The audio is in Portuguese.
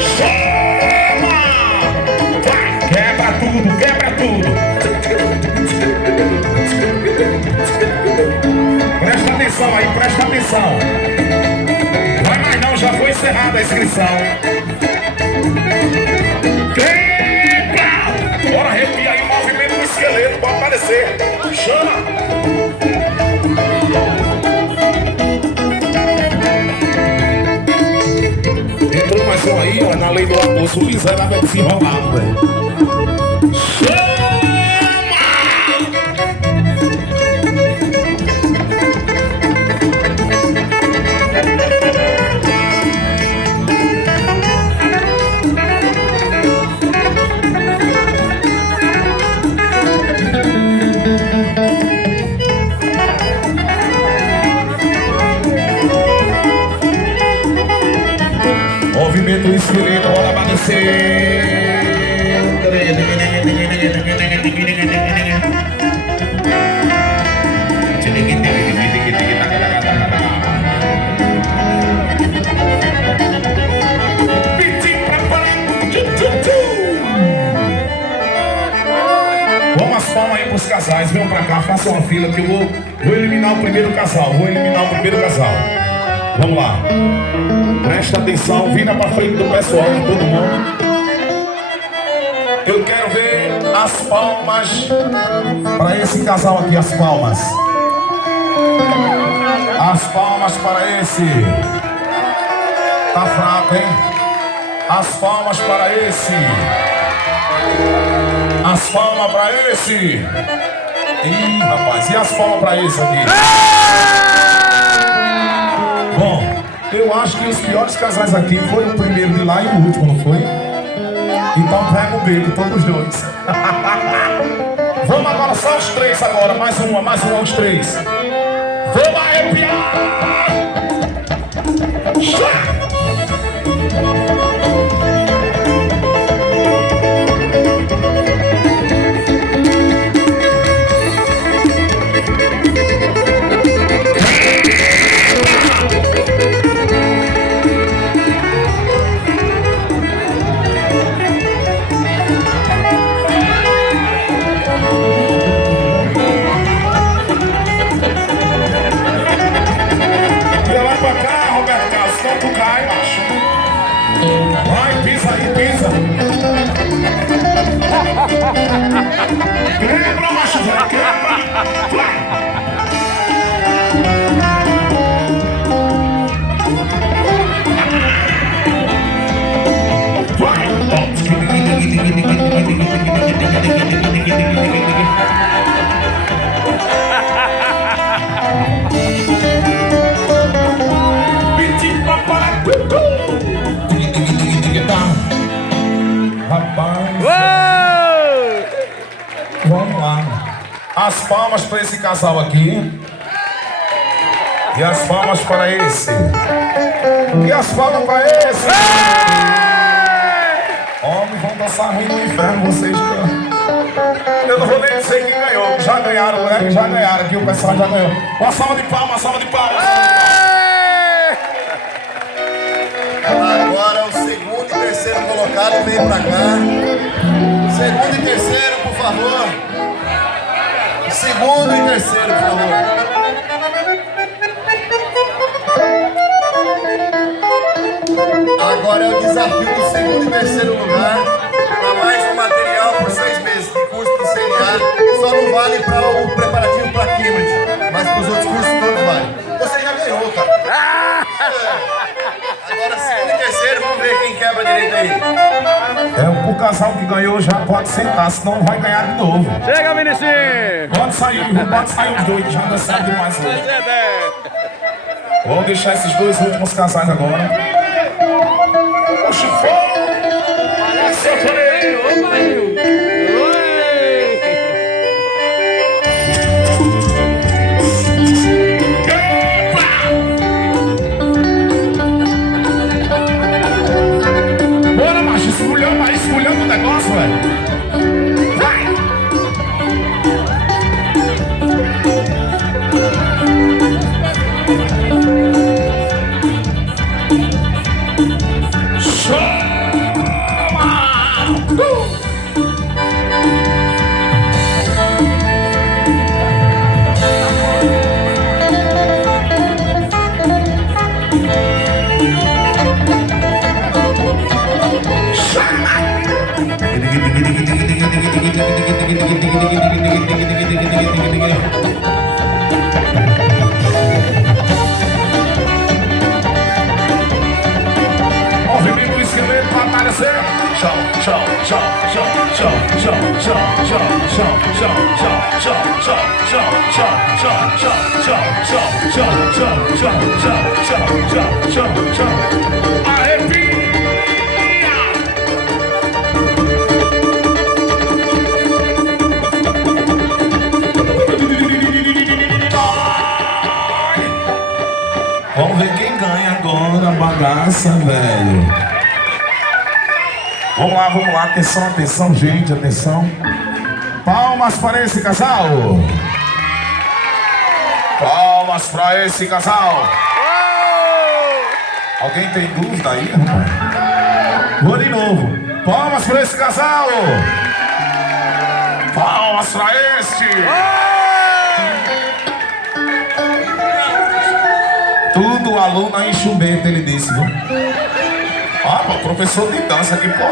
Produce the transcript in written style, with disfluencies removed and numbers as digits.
Chama! Vai, quebra tudo, quebra tudo. Presta atenção aí, presta atenção. Vai mais não, já foi encerrada a inscrição. Quebra! Bora arrepiar aí o movimento do esqueleto, pode aparecer. Chama! Entrou mais um aí, ó, na lei do almoço, o miserável desenrolado, velho. Movimento esqueleto, rola abadecer. Vamos as palmas aí pros casais, venham pra cá, façam uma fila que eu vou eliminar o primeiro casal. Vamos lá. Presta atenção, vira pra frente do pessoal, todo mundo. Eu quero ver as palmas para esse casal aqui, as palmas. As palmas para esse. Tá fraco, hein? As palmas para esse. As palmas para esse. Ih, rapaz, e as palmas para esse aqui? Bom, eu acho que os piores casais aqui foi o primeiro de lá e o último, não foi? Então pega o beijo, todos os dois. Vamos agora, só os três agora. Mais uma, os três. Vamos arrepiar! Tu cai, macho. Vai, pisa aí, pisa. Quebra, macho, vai, quebra. Vai. Vamos lá. As palmas para esse casal aqui. E as palmas para esse. E as palmas para esse. Homem, vão dançar ruim no inferno, vocês. Eu não vou nem dizer quem ganhou. Já ganharam, né? Já ganharam aqui, o pessoal já ganhou. Uma salva de palmas, uma salva de palmas. Agora o segundo e terceiro colocado vem pra cá. Segundo e terceiro, por favor. Segundo e terceiro, por favor. Agora é o desafio do segundo e terceiro lugar para mais um material por 6 meses de curso do CNA. Só não vale para o preparativo para Cambridge, mas para os outros cursos todos vale. Você já ganhou, cara. Agora segundo e terceiro, vamos ver quem quebra direito aí. O casal que ganhou já pode sentar, senão vai ganhar de novo. Chega, Vinicius! Pode sair os dois, já dançaram demais hoje. Vamos deixar esses dois últimos casais agora. Oxe, bora, macho, esculhando o negócio, velho. Vai! Vamos ver quem ganha agora a bagaça, velho. Vamos lá, atenção, atenção, gente, atenção. Palmas para esse casal. Palmas para esse casal. Alguém tem dúvida aí, rapaz? Vou de novo. Palmas para esse casal. Palmas para este. Tudo aluno em chumeta, ele disse, viu? Ah, professor de dança aqui, pô.